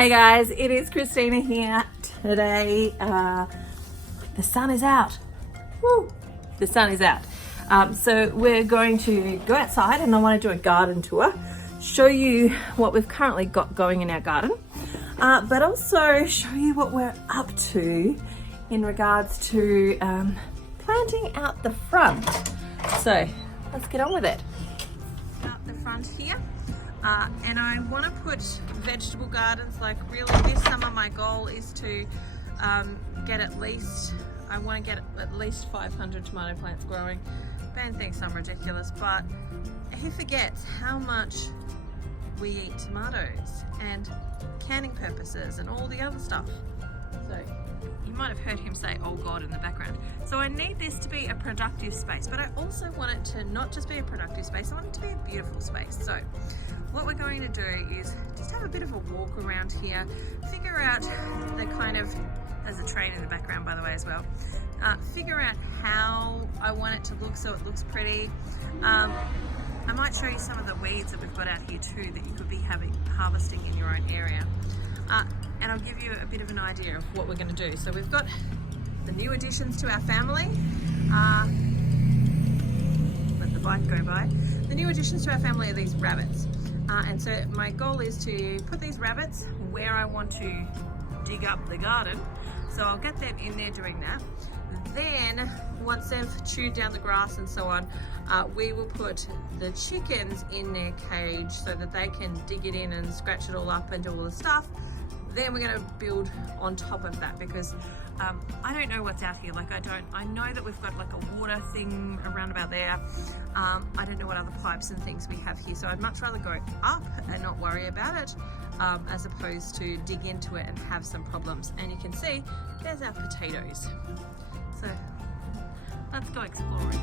Hey guys, it is Christina here. Today, the sun is out. Woo! The sun is out. So we're going to go outside and I want to do a garden tour, show you what we've currently got going in our garden, but also show you what we're up to in regards to planting out the front. So let's get on with it. Out the front here. And I want to put vegetable gardens, like really this summer my goal is to get at least 500 tomato plants growing. Ben thinks I'm ridiculous, but he forgets how much we eat tomatoes and canning purposes and all the other stuff. So you might have heard him say, oh God, in the background. So I need this to be a productive space, but I also want it to not just be a productive space, I want it to be a beautiful space. So what we're going to do is just have a bit of a walk around here, figure out the kind of, there's a train in the background by the way as well, figure out how I want it to look so it looks pretty. I might show you some of the weeds that we've got out here too that you could be harvesting in your own area. And I'll give you a bit of an idea of what we're going to do. So we've got the new additions to our family. Let the bike go by. The new additions to our family are these rabbits. And so my goal is to put these rabbits where I want to dig up the garden. So I'll get them in there doing that. Then once they've chewed down the grass and so on, we will put the chickens in their cage so that they can dig it in and scratch it all up and do all the stuff. Then we're going to build on top of that because I don't know what's out here. I know that we've got like a water thing around about there. I don't know what other pipes and things we have here. So I'd much rather go up and not worry about it as opposed to dig into it and have some problems. And you can see there's our potatoes. So let's go exploring.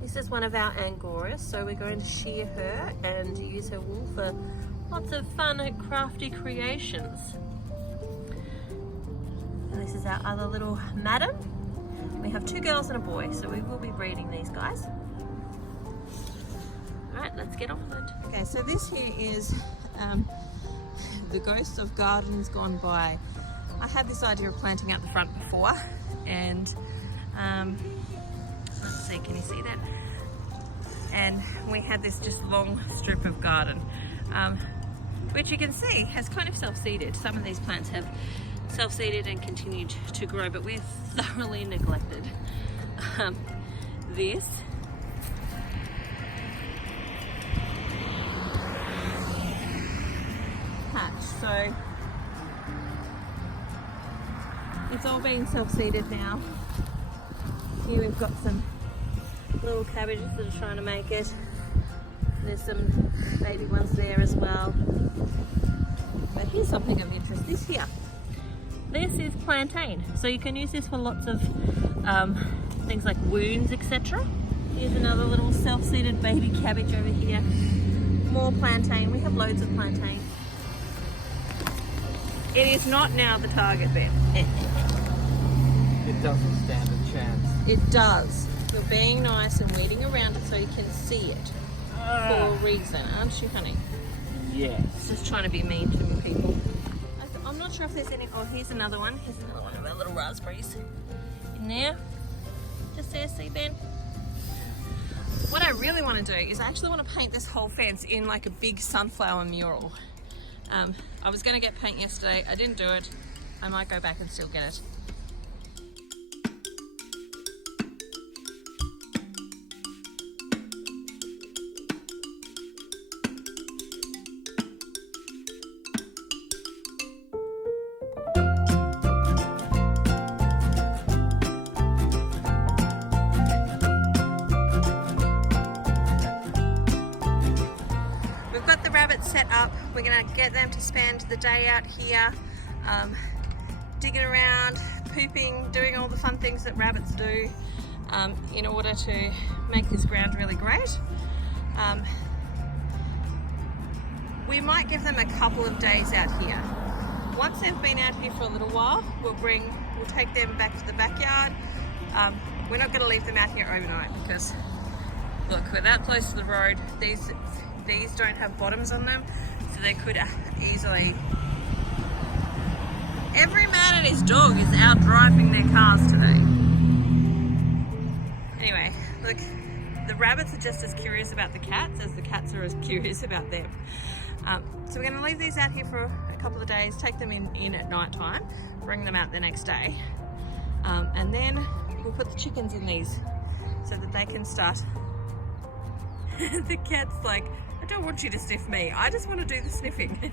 This is one of our Angoras, so we're going to shear her and use her wool for lots of fun and crafty creations. And this is our other little madam. We have 2 girls and a boy, so we will be breeding these guys. Alright, let's get on with it. Okay, so this here is the ghosts of gardens gone by. I had this idea of planting out the front before, and let's see, can you see that? And we had this just long strip of garden, which you can see has kind of self-seeded. Some of these plants have self-seeded and continued to grow, but we're thoroughly neglected this. Patch. So it's all been self-seeded now. Here we've got some little cabbages that are trying to make it. There's some baby ones there as well. But here's something of interest. This is plantain. So you can use this for lots of things like wounds, etc. Here's another little self-seeded baby cabbage over here. More plantain. We have loads of plantain. It is not now the target bed. It doesn't stand a chance. It does. You're being nice and weeding around it so you can see it for a reason, aren't you, honey? Yes. It's just trying to be mean to the people. I'm not sure if there's any. Oh, here's another one. Here's another one of our little raspberries in there. Just there, see, Ben? What I really want to do is I actually want to paint this whole fence in like a big sunflower mural. I was going to get paint yesterday. I didn't do it. I might go back and still get it. Set up. We're going to get them to spend the day out here digging around, pooping, doing all the fun things that rabbits do in order to make this ground really great. We might give them a couple of days out here. Once they've been out here for a little while, we'll take them back to the backyard. We're not going to leave them out here overnight because Look, we're that close to the road. These don't have bottoms on them, so they could easily... Every man and his dog is out driving their cars today. Anyway, look, the rabbits are just as curious about the cats as the cats are as curious about them. So we're going to leave these out here for a couple of days, take them in at night time, bring them out the next day, and then we'll put the chickens in these so that they can start. The cat's like, I don't want you to sniff me, I just want to do the sniffing.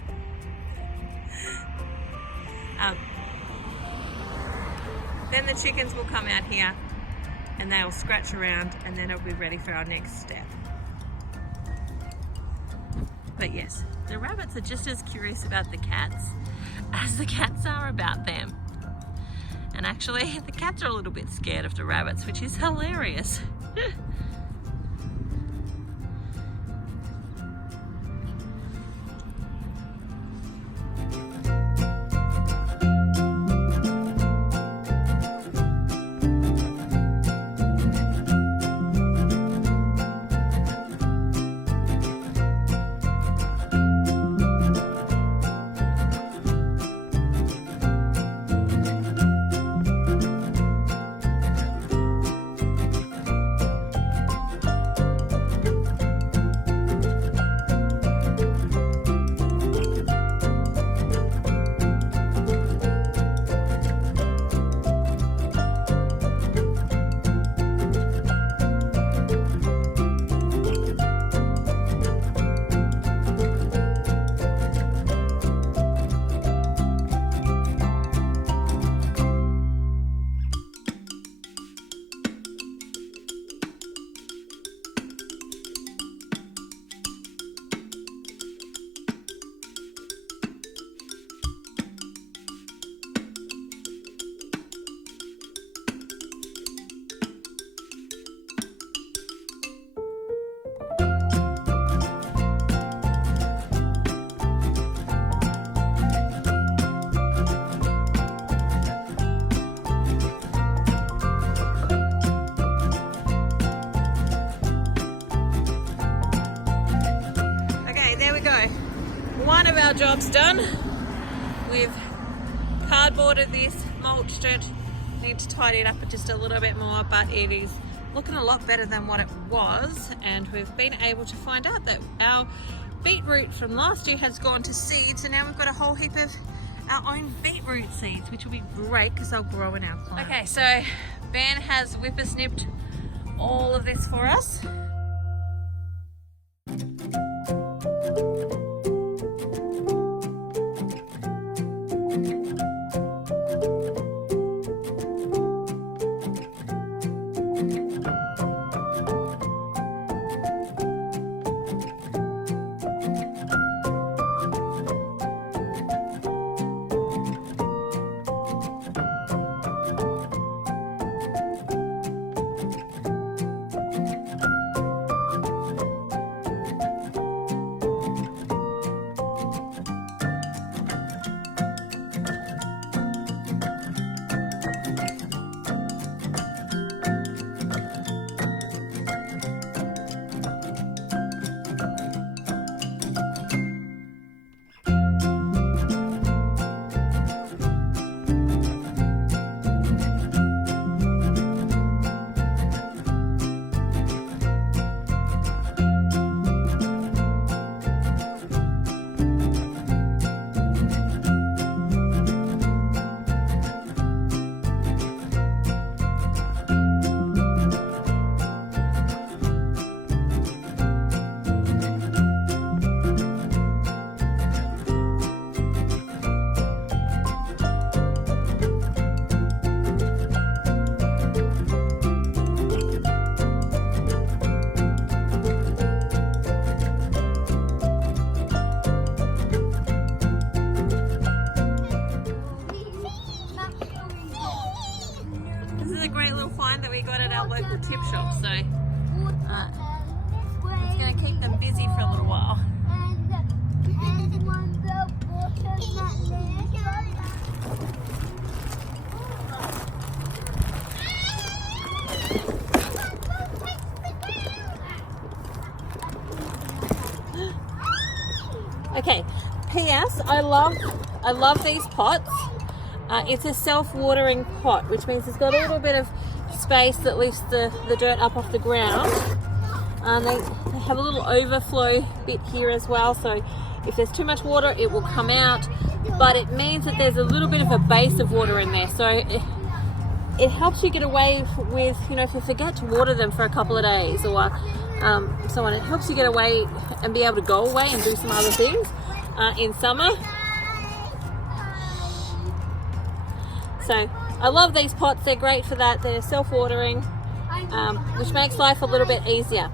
Then the chickens will come out here and they'll scratch around, and then it'll be ready for our next step. But yes, the rabbits are just as curious about the cats as the cats are about them. And actually, the cats are a little bit scared of the rabbits, which is hilarious. One of our jobs done. We've cardboarded this, mulched it, need to tidy it up just a little bit more, but it is looking a lot better than what it was, and we've been able to find out that our beetroot from last year has gone to seed, so now we've got a whole heap of our own beetroot seeds, which will be great because they'll grow in our climate. Okay, so Ben has whippersnipped all of this for us. That we got at our local tip shop, so it's going to keep them busy for a little while. I love these pots. It's a self-watering pot, which means it's got a little bit of space that lifts the dirt up off the ground. They have a little overflow bit here as well, so if there's too much water it will come out, but it means that there's a little bit of a base of water in there, so it helps you get away with, you know, if you forget to water them for a couple of days or so on, it helps you get away and be able to go away and do some other things in summer. So I love these pots, they're great for that. They're self-watering, which makes life a little bit easier.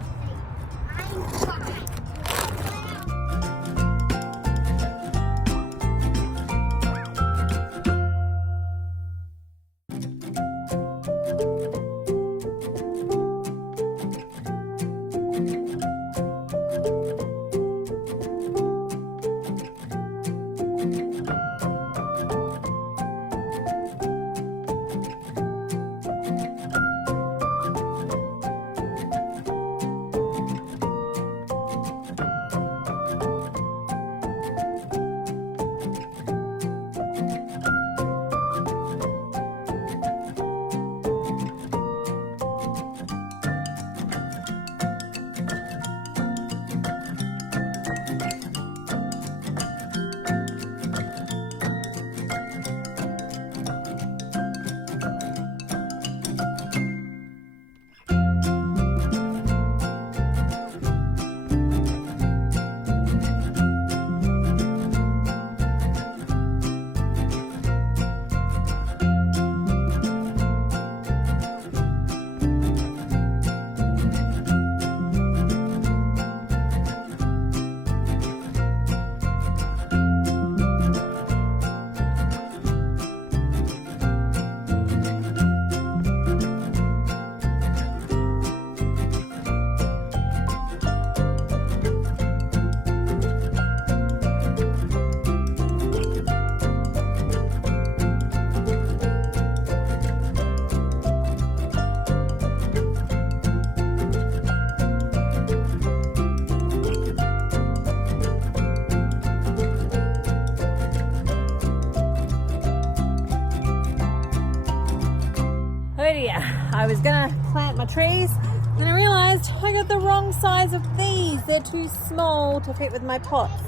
I was gonna plant my trees and I realized I got the wrong size of these. They're too small to fit with my pots.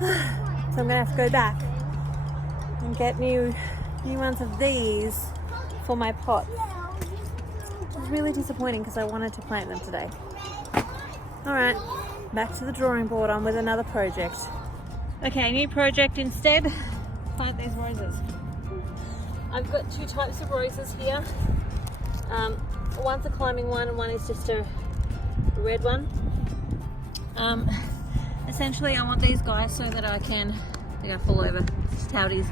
So I'm gonna have to go back and get new ones of these for my pots. It was really disappointing because I wanted to plant them today. All right, back to the drawing board, on with another project. Okay, new project instead, plant these roses. I've got two types of roses here. One's a climbing one and one is just a red one. Essentially I want these guys so that I can, they're gonna fall over, just how it is.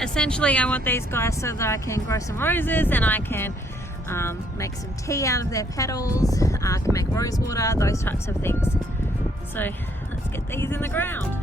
Essentially I want these guys so that I can grow some roses and I can make some tea out of their petals, I can make rose water, those types of things. So let's get these in the ground.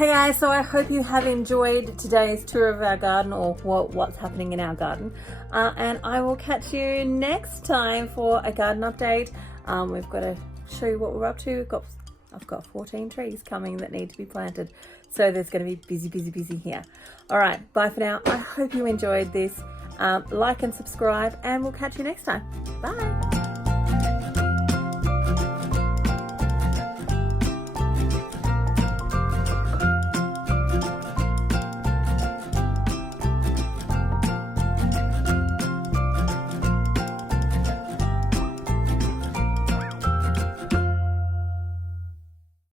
Hey guys, so I hope you have enjoyed today's tour of our garden, or what's happening in our garden. And I will catch you next time for a garden update. We've got to show you what we're up to. I've got 14 trees coming that need to be planted. So there's going to be busy here. All right, bye for now. I hope you enjoyed this. Like and subscribe and we'll catch you next time. Bye.